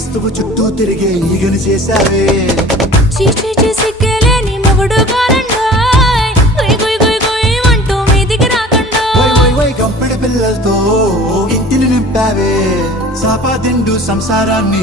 వస్తువు చుట్టూ తిరిగే ఈగని చేశావే. చీచి సిగ్గలేని మొగుడు కారండాయ్, గుయ్ గుయ్ గుయ్ గుయ్ అంటూ మీదికి రాకండా. వై వై వై గంపెడి పిల్లలతో ఇంటిని నింపావే. సాపా దిండు సంసారాన్ని